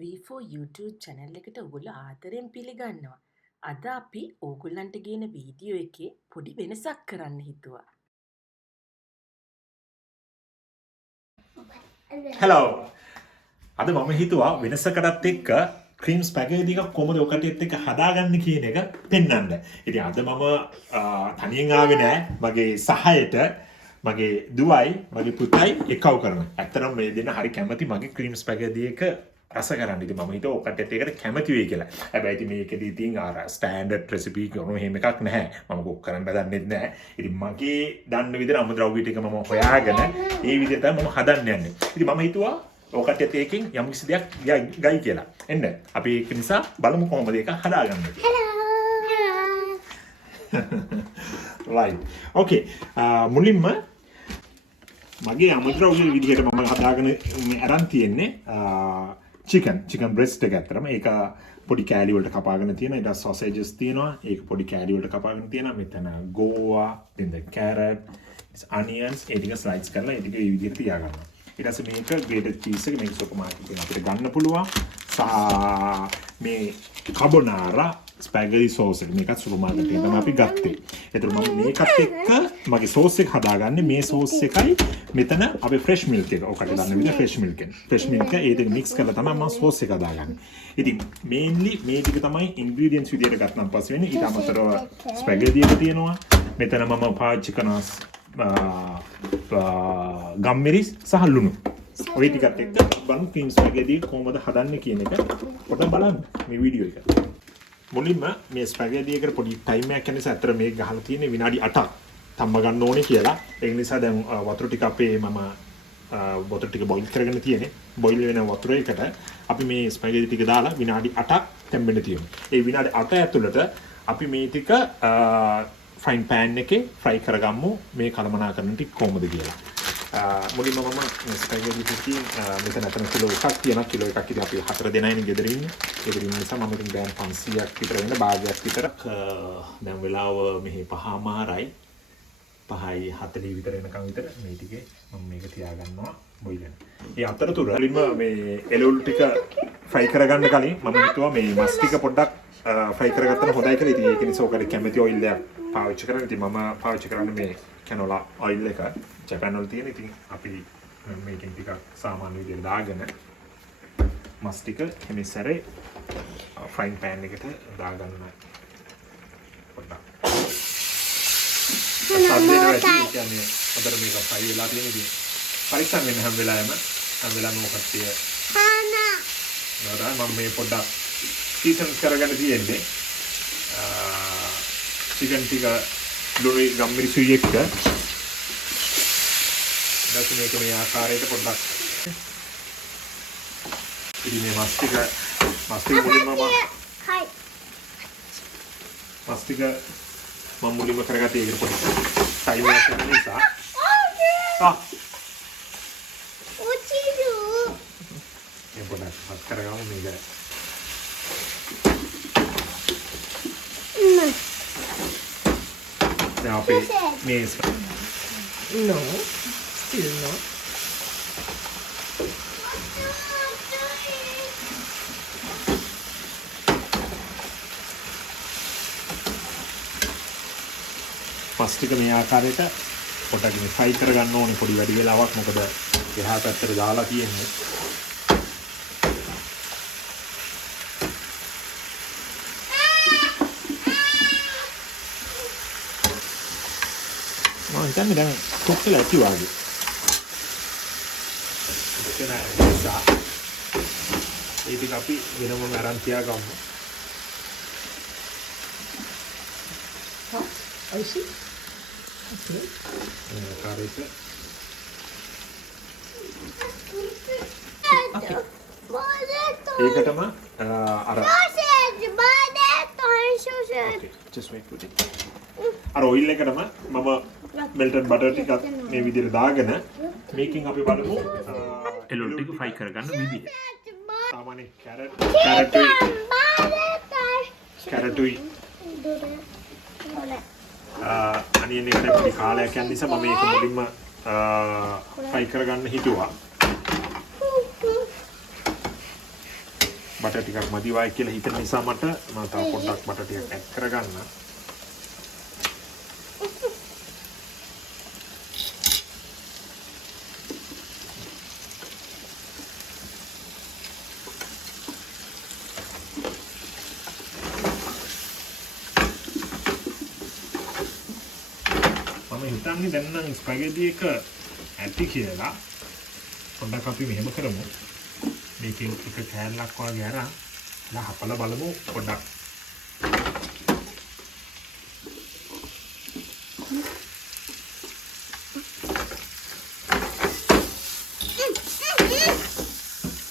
V4 YouTube channel එකට ඔගොල්ලෝ ආදරෙන් පිළිගන්නවා. අද අපි ඕගොල්ලන්ට ගේන වීඩියෝ එකේ පොඩි වෙනසක් කරන්න හිතුවා. Hello. අද මම හිතුවා වෙනසකටත් එක්ක ක්‍රීම් ස්පැගේටි එකක් කොහොමද ඔකටත් එක්ක හදාගන්නේ කියන එක පෙන්වන්න. ඉතින් අද මම තනියෙන් ආවේ නෑ. මගේ සහයට මගේ දුවයි මගේ පුතයි එක්කව කරනවා. ඇත්තටම මේ දෙන්න හරි කැමති මගේ ක්‍රීම් ස්පැගේටි එක රස කරන්න. ඉතින් මම හිතුවා ඔකටත් එක්කට කැමති වෙයි කියලා. හැබැයි ඉතින් මේකෙදි ඉතින් අර ස්ටෑන්ඩඩ් රෙසිපි කරන එහෙම එකක් නැහැ. මම කුක් කරන්න දන්නෙත් නැහැ. ඉතින් මගේ දන්න විදිහට අමුද්‍රව්‍ය ටික මම හොයාගෙන ඒ විදිහට මම හදන්න යන්නේ. ඉතින් මම හිතුවා ඔකට ඒකෙන් යම් කිසි දෙයක් ගයි කියලා. එන්න අපි ඒක නිසා බලමු කොහොමද ඒක හදාගන්නේ. right. Okay. මුලින්ම මගේ අමුද්‍රව්‍ය විදිහට මම හදාගෙන අරන් තියෙන්නේ chicken breast එක අතරම ඒක පොඩි කෑලි වලට කපාගෙන තියෙනවා. ඊට sausages තියෙනවා. ඒක පොඩි කෑලි වලට කපාගෙන තියෙනවා. මෙතන goa, then the carrot, onions ඒ ටික slice කරලා ඒ ටික මේ විදිහට තියාගන්නවා. ඊට පස්සේ මේක grated cheese එක මේක සුපර් මාකට් එකෙන් අපිට ගන්න පුළුවන්. සහ මේ carbonara spaghetti sauce එක මේකත් සුපර් මාකට් එකෙන් තමයි අපි ගත්තේ. ඒතර මම මේකත් එක්ක මගේ sauce එක හදාගන්නේ මේ sauce එකයි මෙතන අපි fresh milk එක. ඔකට ගන්න විදිහ fresh milk එක. fresh milk ඒ දෙක mix කරලා තමයි මම sauce එක හදාගන්නේ. ඉතින් mainly මේ ටික තමයි ingredients විදිහට ගත්තාන් පස්සේ වෙන්නේ. ඊට අමතරව spaghetti එක තියෙනවා. මෙතන මම පාවිච්චි කරනවා ගම්මිරිස් සහ ලුණු. ඔය ටිකත් එක්ක බලමු ක්‍රීම් ස්පැගේටි කොහොමද හදන්නේ කියන එක පොඩ්ඩක් බලන්න මේ වීඩියෝ එක. මුලින්ම මේ ස්පැගේටි එකට පොඩි ටයිම් එකක් යන නිසා අතර මේක ගහලා තියෙන්නේ විනාඩි 8ක් තම්බ ගන්න ඕනේ කියලා. ඒ නිසා දැන් වතුර ටික අපේ මම වතුර ටික බොයිල් කරගෙන තියෙන්නේ. බොයිල් වෙන වතුර එකට අපි මේ ස්පැගේටි ටික දාලා විනාඩි 8ක් තැම්බෙන්න තියෙනවා. ඒ විනාඩි 8 ඇතුළත අපි මේ ටික ෆ්‍රයින් පෑන් එකේ ෆ්‍රයි කරගමු මේ කලමනාකරන ටික කොහොමද කියලා. මුලින්ම මම ස්පැගේටි ටිකේ මෙතන අතන කිලෝ එකක් තියෙනවා. කිලෝ එකක් ඉතින් අපි 4 දෙනයිනේ ගෙදර ඉන්නේ. ගෙදර ඉන්න නිසා මම ඉතින් ග්‍රෑම් 500ක් විතර වෙන භාගයක් විතර දැන් වෙලාව මෙහි 5:00යි 5:40 විතර එනකම් විතර මේ ටිකේ මම මේක තියාගන්නවා බොයිල් වෙන. ඒ අතරතුර මුලින්ම මේ එළවලු ටික ෆ්‍රයි කරගන්න කලින් මම හිතුවා මේ මස් ටික පොඩ්ඩක් ෆ්‍රයි කරගත්තම හොඳයි කියලා. ඉතින් ඒක නිසා ඔකට කැමති ඔයිල් එකක් පාවිච්චි කරන්න. ඉතින් මම පාවිච්චි කරන්නේ මේ කැනෝලා ඔයිල් එක. ජපාන් වල තියෙන. ඉතින් අපි මේකෙන් ටිකක් සාමාන්‍ය විදිහට දාගෙන මස් ටික එමෙසරේ ෆ්‍රයින් පෑන් එකට දාගන්න පොඩ්ඩක්. සම්පූර්ණ වැඩි කියන්නේ අතර මේක ෆ්‍රයි වෙලා තියෙන ඉතින් පරිස්සම් වෙන්න හැම වෙලාවෙම මොකක්ද තිය. නේද මම මේ පොඩ්ඩක් සීසන් කරගෙන තියෙන්නේ. චිකන් ටික ලුණුයි ගම්මිරිසුයි එක්ක දැන් මේක මේ ආකාරයට පොඩ්ඩක් ඉතින් මේ මස් ටික මුලින්ම මම මුලින්ම කරගත්තේ ඒකට පොඩි ටයිම් එකක් යන නිසා මේ පොඩ්ඩක් මස් කරගමු මේක. දැන් අපි මේ No, still not. මස් ටික මේ ආකාරයට පොඩ්ඩක් මේ ෆ්‍රයි කරගන්න ඕනේ පොඩි වැඩි වෙලාවක්. මොකද එහා පැත්තට දාලා තියෙන්නේ. මම හිතන්නේ දැන් කුක් වෙලා ඇති වගේ. ඒක නෑ නිසා ඒ ටික අපි වෙනම අරන් තියාගමු. I see. Okay. කාරේට Okay. ඒකටම අර okay just wait for it. අර ඔයිල් එකටම මම මෙල්ටඩ් බටර් ටිකක් මේ විදිහට දාගෙන මේකෙන් අපි බලමු එළවලු ටික ෆ්‍රයි කරගන්න විදිහ. සාමාන්‍ය කැරටුයි අනියන් එකට පොඩි කාලයක් යන නිසා මම මේක මුලින්ම ෆ්‍රයි කරගන්න හිතුවා. බටර් ටිකක් මදි වයි කියලා හිතන නිසා මම තව පොඩ්ඩක් බටර් ටිකක් ඇඩ් කරගන්න. හිතන්නේ දැන් නම් ස්පැගෙටි එක ඇති කියලා පොඩ්ඩක් අපි මෙහෙම කරමු. මේකෙන් එක කෑල්ලක් වගේ අරන් හපලා බලමු පොඩ්ඩක්.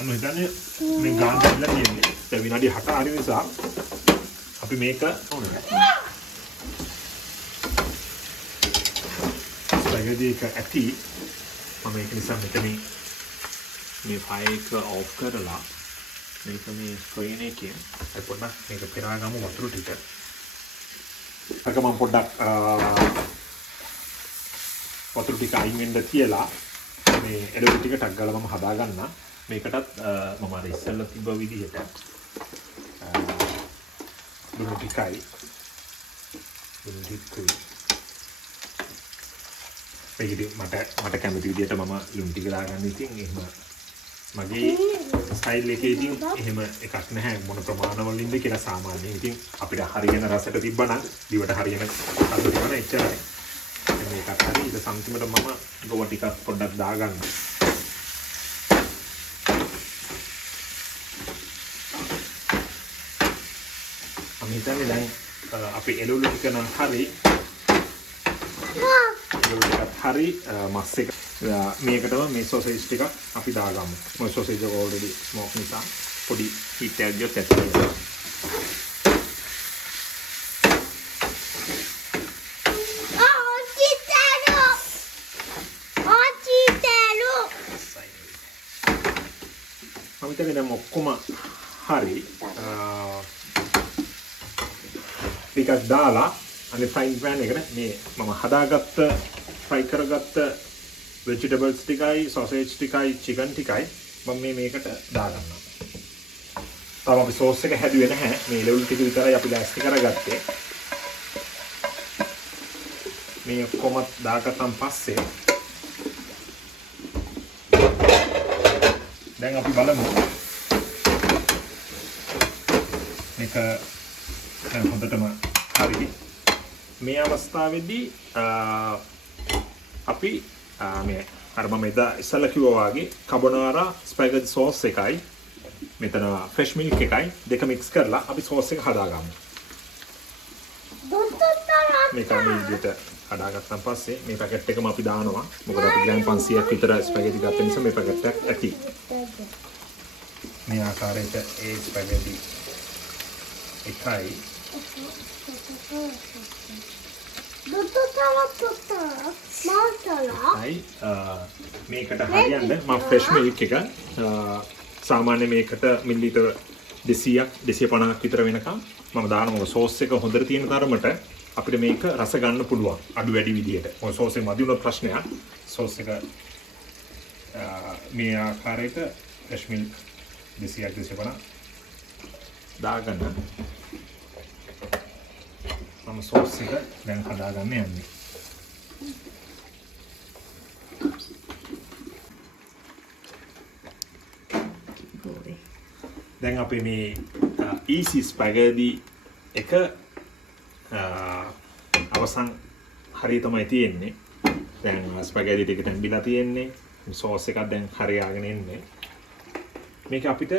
මම හිතන්නේ මේ ගාන දෙන්න තියෙන්නේ. දැන් විනාඩි 7 හරි නිසා අපි මේක ස්පැගෙටි එක ඇති. මම ඒක නිසා මෙතන මේ ෆයර් එක ඔෆ් කරලා මේක මේ ස්ක්‍රීන් එකේ පොඩ්ඩක් මේක පෙරා ගමු වතුර ටික. අක මම පොඩ්ඩක් වතුර ටික අයින් වෙන්න තියලා මේ එළවලු ටික ටක් ගාලා මම හදා ගන්න. මේකටත් මම අර ඉස්සෙල්ලා තිබ්බ විදිහට දුන්නු ටිකයි මට කැමති විදිහට මම ලුණු ටික දාගන්න. ඉතින් එහෙම මගේ ස්ටයිල් එකේ ඉතින් එහෙම එකක් නැහැ මොන ප්‍රමාණ වලින්ද කියලා සාමාන්‍යයෙන්. ඉතින් අපිට හරියන රසට තිබ්බනම් දිවට හරියන රස තිබුණා එච්චරයි. මේකත් හරි ඊට සම්පූර්ණයට මම ගොව ටිකක් පොඩ්ඩක් දාගන්න. මම හිතන්නේ දැන් අපි එළවලු ටික නම් හරි හරි මස් එක මේකටම මේ සෝසේජ් ටික අපි දාගමු. මේ සෝසේජ් එක ඔල්රෙඩි ස්මෝක් නිසා පොඩි හීට් එකක් ගියොත් ඇති වෙනවා. මම හිතන්නේ දැන් ඔක්කොම හරි ටිකක් දාලා අනේ ෆ්‍රයින් පෑන් එකට මේ මම හදාගත්ත ෆ්‍රයි කරගත්ත vegetables ටිකයි sausage ටිකයි chicken ටිකයි මම මේකට දාගන්නවා. තාම අපි sauce එක හැදුවේ නැහැ. මේ එළවලු ටික විතරයි අපි ලෑස්ති කරගත්තේ. මේ ඔක්කොම දාගත්තන් පස්සේ දැන් අපි බලමු මේක දැන් හොඳටම හරි. මේ අවස්ථාවේදී අපි මේ අර මම එදා ඉස්සෙල්ලා කිව්වා වගේ carbonara spaghetti sauce එකයි මෙතන fresh milk එකයි දෙක mix කරලා අපි sauce එක හදාගමු. මේක මේ විදිහට හදාගත්තන් පස්සේ මේ පැකට් එකම අපි දානවා. මොකද අපි ග්‍රෑම් 500ක් විතර ස්පැගෙටි ගත්ත නිසා මේ පැකට් එක ඇති. මේ ආකාරයට ඒ ස්පැගෙටි එකයි මේකට හරියන්න මම ෆ්‍රෙෂ් මිල්ක් එක සාමාන්‍ය මේකට මිලිලීටර් 200ක් 250ක් විතර වෙනකම් මම දානවා. සෝස් එක හොඳට තියෙන තරමට අපිට මේක රස ගන්න පුළුවන් අඩු වැඩි විදියට. ඔය සෝස් එක මදි වුණොත් ප්‍රශ්නයක්. සෝස් එක මේ ආකාරයට ෆ්‍රෙෂ් මිල්ක් 200ක් 250 දාගන්න. මම සෝස් එක දැන් හදාගන්න යන්නේ. දැන් අපි මේ easy spaghetti එක අවසන් හරිය තමයි තියෙන්නේ. දැන් ස්පැගෙටි ටික තැම්බිලා තියෙන්නේ. සෝස් එකක් දැන් හරියාගෙන එන්නේ. මේක අපිට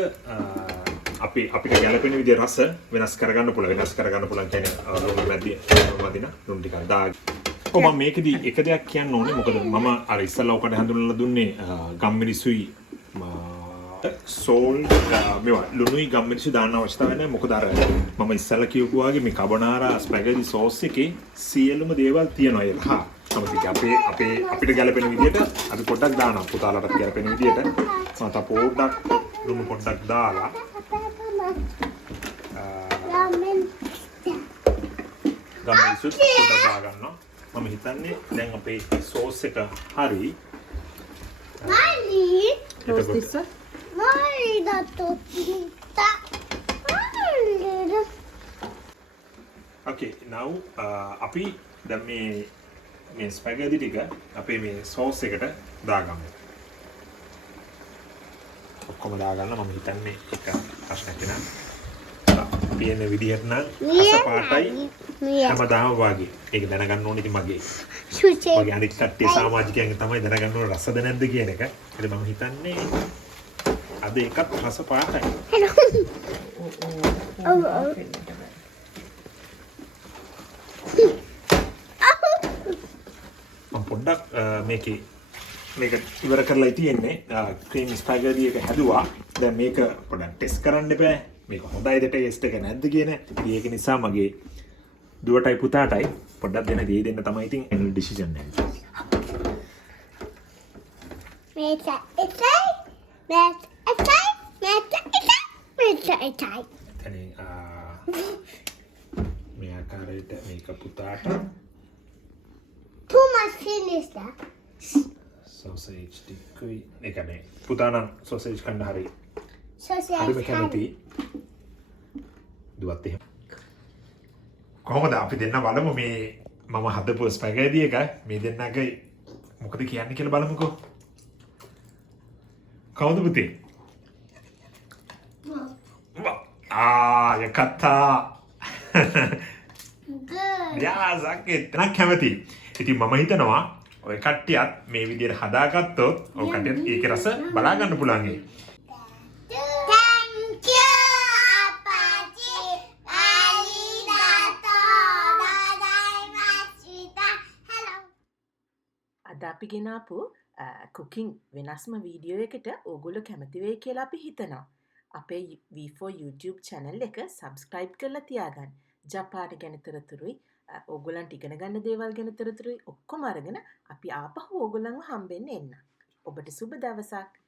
අපිට ගැළපෙන විදිහේ රස වෙනස් කරගන්න පුළුවන්. වෙනස් කරගන්න පුළුවන් කියන්නේ ලුණු මැදින ලුණු ටිකක් දාගෙන. මම මේකෙදි එක දෙයක් කියන්න ඕනේ. මොකද මම අර ඉස්සල්ලා ඔකට හඳුන්වලා දුන්නේ ගම්මිරිසුයි සෝල් මේවා ලුණුයි ගම්මිරිසු දාන්න අවශ්‍යතාවය නැහැ. මොකද අර මම ඉස්සල්ලා කියපු වගේ මේ carbonara spaghetti sauce එකේ සියලුම දේවල් තියෙනවා ඒක. හා තමයි අපිට ගැළපෙන විදිහට අපි පොඩ්ඩක් දානවා. පුතාලට ගැළපෙන විදිහට මම තා පොඩ්ඩක් ලුණු පොඩ්ඩක් දාලා ගම්මිරිසු පොඩ්ඩක් දාගන්නවා. මම හිතන්නේ දැන් අපේ සෝස් එක හරි. What's this? Why that now අපි දැන් මේ ස්පැගේටි ටික අපේ මේ සෝස් එකට දාගමු. ඔක්කොම දාගන්න මම හිතන්නේ එක ප්‍රශ්නයක් නෑ. තියෙන විදිහට නම් අස පාටයි හැමදාම වගේ. ඒක දැනගන්න ඕනේ ඉතින් මගේ. මගේ අනිත් කට්ටිය සමාජිකයන් තමයි දැනගන්න ඕනේ රසද නැද්ද කියන එක. ඒත් මම හිතන්නේ අද එකත් රස පාටයි. මම පොඩ්ඩක් මේක ඉවර කරලා තියෙන්නේ ක්‍රීම් ස්පැගේටි එක හැදුවා. දැන් මේක පොඩ්ඩක් ටෙස්ට් කරන්න බෑ. මේක හොඳයිද ටේස්ට් එක නැද්ද කියන. ඒක නිසා මගේ දුවටයි පුතාටයි පොඩ්ඩක් දෙන දේ දෙන්න තමයි ඉතින් ෆයිනල් ඩිසිෂන් එක. මේ ආකාරයට මේක පුතාට Too much finish that. සෝසේජ් ටිකුයි ඒ කියන්නේ පුතා නම් සෝසේජ් කන්න හරි Sausage හරිම honey. කැමති දුවත් එහෙම කොහොමද අපි දෙන්න බලමු මේ මම හදපු ස්පැගේටි එක මේ දෙන්නගේ මොකද කියන්නේ කියලා බලමුකෝ කවුද පුතේ යකත්තා Good. යා සක්කේ තනක් කැමති ඉතින් මම හිතනවා ඔය කට්ටියත් මේ විදිහට හදාගත්තොත් ඔය කට්ටියත් ඒකේ රස බලා ගන්න පුළුවන් ඒ Thank you, Apache. Arigato. Gozaimashita. Hello. අද අපි ගෙනාපු කුකින් වෙනස්ම වීඩියෝ එකට ඕගොල්ලෝ කැමති වෙයි කියලා අපි හිතනවා. අපේ V4 YouTube channel එක subscribe කරලා තියාගන්න. ජපාන ගැන තොරතුරුයි ඕගොල්ලන්ට ඉගෙන ගන්න දේවල් ගැන තොරතුරුයි ඔක්කොම අරගෙන අපි ආපහු ඕගොල්ලන්ව හම්බෙන්න එන්න. ඔබට සුබ දවසක්.